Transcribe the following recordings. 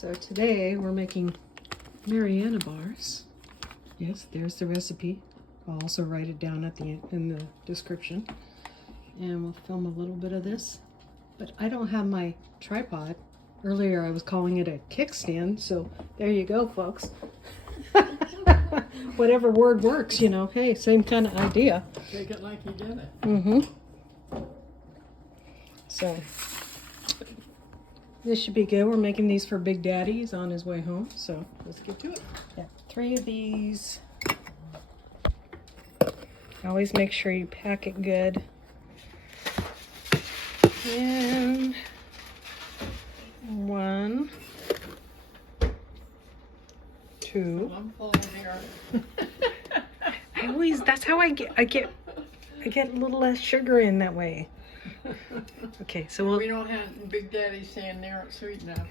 So today we're making Mariana bars. Yes, there's the recipe. I'll also write it down at the in the description. And we'll film a little bit of this. But I don't have my tripod. Earlier I was calling it a kickstand, so there you go, folks. Whatever word works, you know. Hey, same kind of idea. Take it like you did it. Mm-hmm. So this should be good. We're making these for Big Daddy. He's on his way home, so let's get to it. Yeah, 3 of these. Always make sure you pack it good. And 1, 2. I'm full here. That's how I get a little less sugar in that way. Okay, so We don't have Big Daddy saying they aren't sweet enough.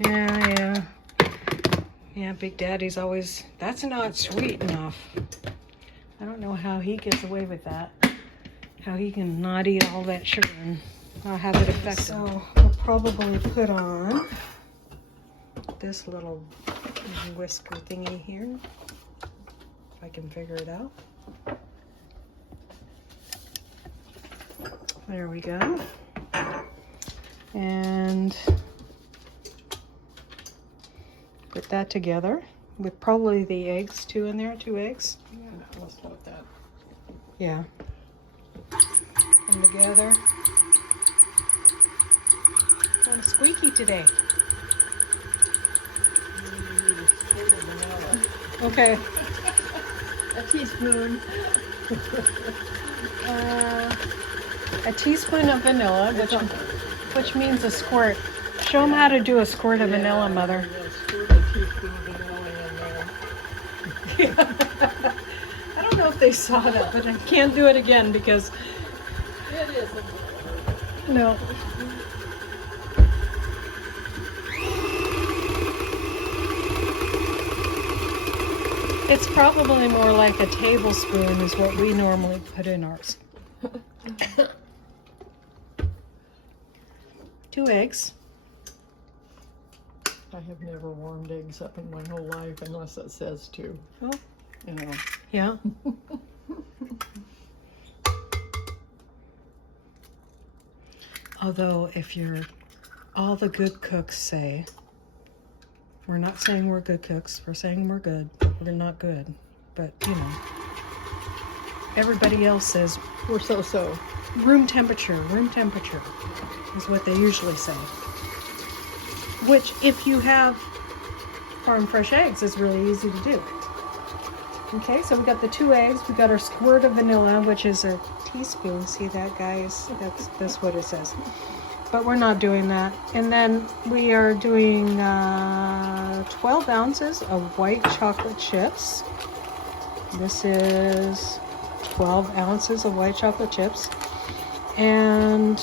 Yeah, Big Daddy's always, that's not sweet enough. I don't know how he gets away with that. How he can not eat all that sugar and not have it affect him. So we'll probably put on this little whisker thingy here, if I can figure it out. There we go. And put that together with probably the eggs too in there, 2 eggs. Yeah, let's put that. Yeah. And together. Kind of squeaky today. Okay. A teaspoon. A teaspoon of vanilla, which means a squirt. Show them how to do a squirt of vanilla, Mother. Squirt a teaspoon of vanilla in there. I don't know if they saw that, but I can't do it again because It is. no. It's probably more like a tablespoon is what we normally put in ours. 2 eggs. I have never warmed eggs up in my whole life unless it says to. Oh. You know. Yeah. Although if you're, all the good cooks say, we're not saying we're good cooks, we're saying we're good, we're not good, but you know, everybody else says We're so. room temperature is what they usually say. Which, if you have farm fresh eggs, is really easy to do. Okay, so we got the 2 eggs, we got our squirt of vanilla, which is a teaspoon. See that, guys? That's what it says. But we're not doing that. And then we are doing 12 ounces of white chocolate chips. This is 12 ounces of white chocolate chips. And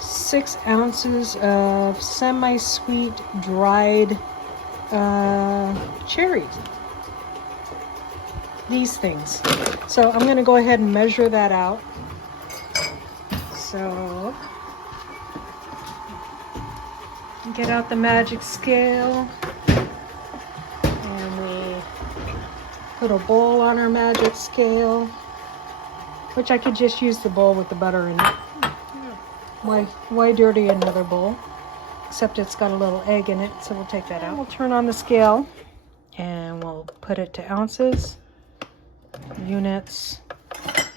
six ounces of semi-sweet dried cherries. These things. So I'm going to go ahead and measure that out. So get out the magic scale. And we put a bowl on our magic scale. Which I could just use the bowl with the butter in it. Why dirty another bowl? Except it's got a little egg in it, so we'll take that out. We'll turn on the scale and we'll put it to ounces, units,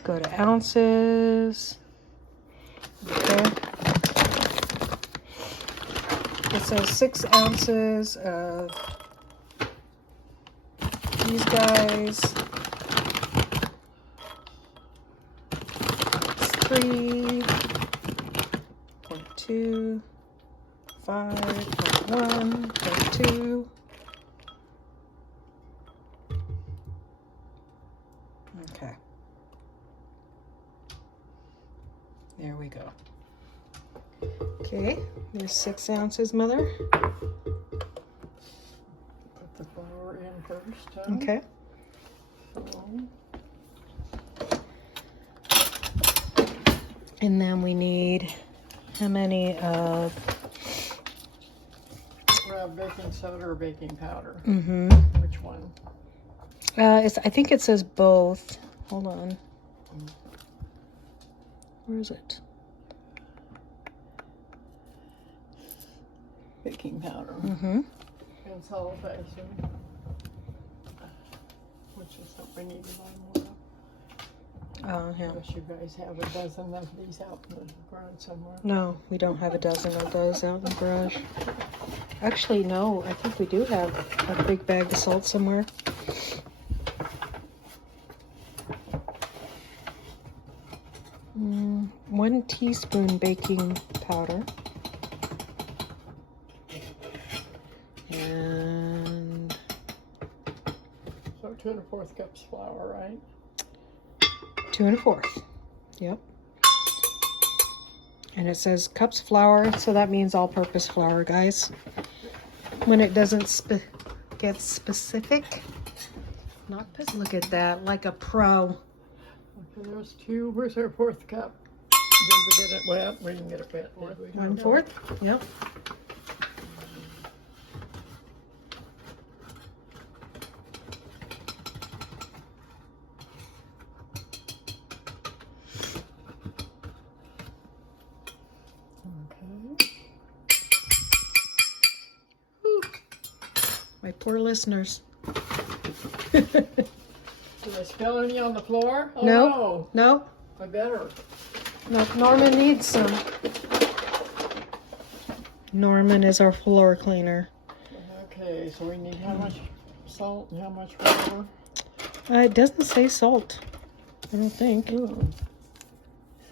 go to ounces. Okay. It says 6 ounces of these guys. 3.2, 5.1, 0.2. Okay. There we go. Okay, there's 6 ounces, Mother. Put the flour in first. Okay. And then we need How many of... Baking soda or baking powder? Mm-hmm. Which one? I think it says both. Hold on. Where is it? Baking powder. Mm-hmm. And salt, I assume. Which is something we need to buy more of. Oh, yeah. Unless you guys have a dozen of these out in the garage somewhere. No, we don't have a dozen of those out in the garage. Actually, no. I think we do have a big bag of salt somewhere. Mm, 1 teaspoon baking powder. And... So 2 1/4 cups flour, right? 2 1/4. Yep. And it says cups flour, so that means all-purpose flour, guys. When it doesn't get specific. Look at that, like a pro. Okay, there's 2. Where's our 4th cup? Did we get it wet? We didn't get it wet, did we? 1/4. Yep. Okay. My poor listeners. Did I spill any on the floor? Oh, No. no. No. I better. No, Norman needs some. Norman is our floor cleaner. Okay, so we need how much salt and how much water? It doesn't say salt. I don't think. Ooh.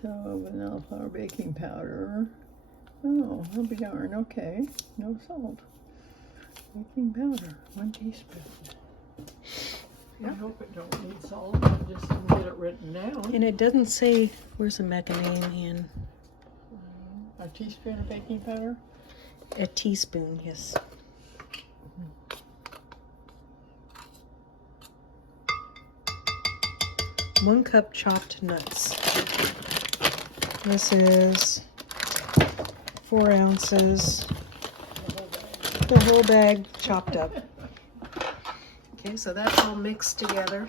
So vanilla flour, baking powder. Oh, I'll be darn. Okay, no salt. Baking powder, 1 teaspoon. I hope it don't need salt. I just didn't get it written down. And it doesn't say, where's the macadamia? A teaspoon of baking powder. A teaspoon, yes. Mm-hmm. 1 cup chopped nuts. This is 4 ounces. The whole bag chopped up. Okay, so that's all mixed together.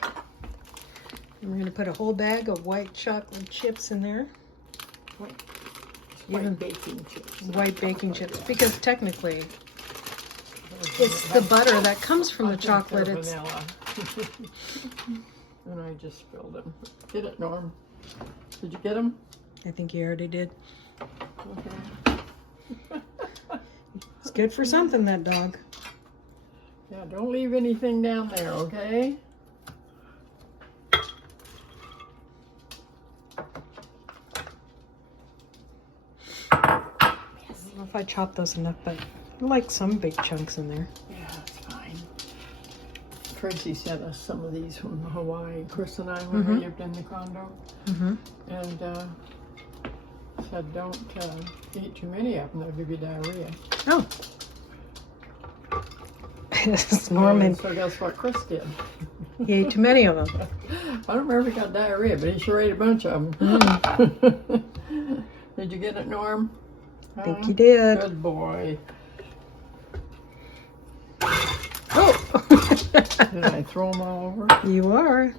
And we're going to put a whole bag of white chocolate chips in there. White baking chips. White baking chips, because technically it's the butter that comes from the chocolate. It's vanilla. And I just spilled them. Get it, Norm. Did you get them? I think you already did. Okay. It's good for something, that dog. Yeah, don't leave anything down there, okay? I don't know if I chopped those enough, but I like some big chunks in there. Yeah, that's fine. Tracy sent us some of these from Hawaii. Chris and I, when we lived in the condo. Mm-hmm. And said don't eat too many of them, they'll give you diarrhea. Oh. It's Norman. So guess what Chris did? He ate too many of them. I don't remember if he got diarrhea, but he sure ate a bunch of them. Did you get it, Norm? I think you did. Good boy. Oh! Did I throw them all over? You are.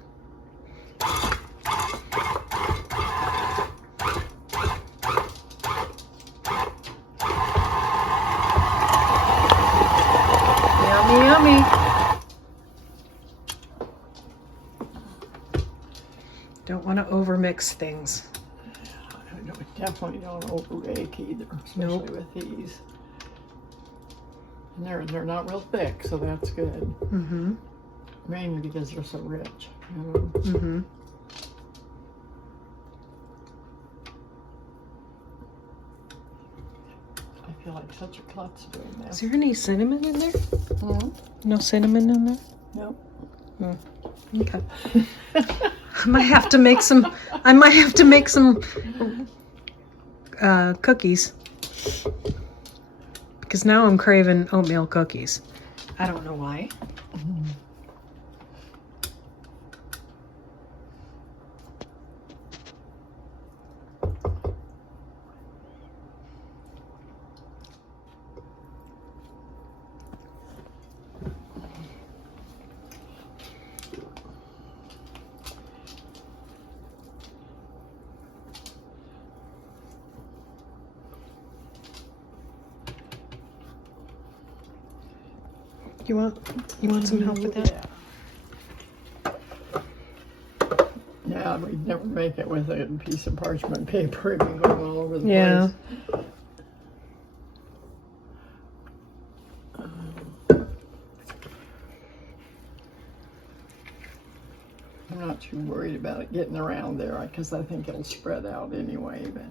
Yummy, yummy. Don't want to overmix things. I definitely don't overbake either, especially Nope. with these. And they're not real thick, so that's good. Mm-hmm. Mainly because they're so rich. You know? Mm-hmm. I feel like such a klutz doing Is this. there any cinnamon in there? Hmm? No cinnamon in there? Nope. Okay. I might have to make some. I might have to make some cookies, because now I'm craving oatmeal cookies. I don't know why. You want some help with that? Yeah, we'd never make it with a piece of parchment paper. It'd be going all over the Yeah. place. I'm not too worried about it getting around there because I think it'll spread out anyway, but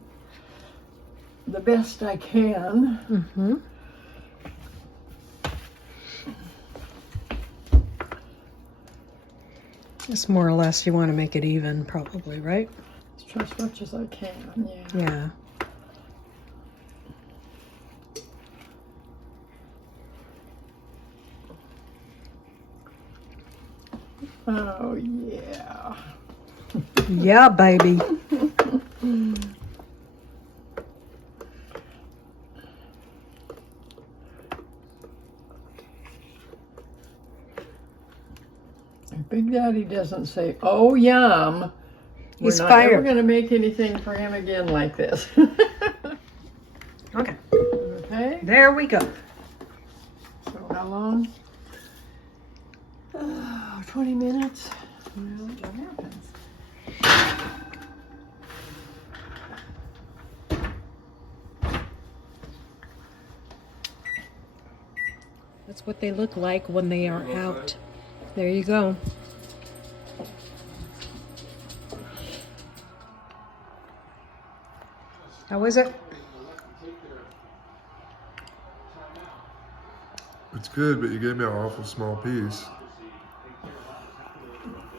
the best I can. Mm-hmm. Just more or less you want to make it even, probably, right? Try as much as I can, yeah. Yeah. Oh, yeah. Yeah, baby. Big Daddy doesn't say, oh, yum. He's We're not ever fired. going to make anything for him again like this. Okay. Okay. There we go. So how long? 20 minutes. Well, what happens? That's what they look like when they are out. There you go. How is it? It's good, but you gave me an awful small piece.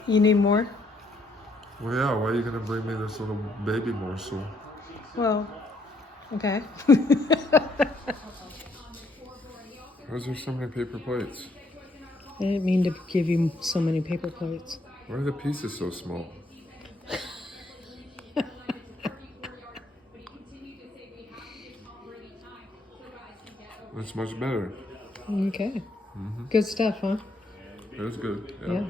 You need more? Well, yeah, why are you gonna bring me this little baby morsel? Well, okay. Why is there so many paper plates? I didn't mean to give you so many paper plates. Why are the pieces so small? That's much better. Okay. Good stuff, huh? That was good. Yeah.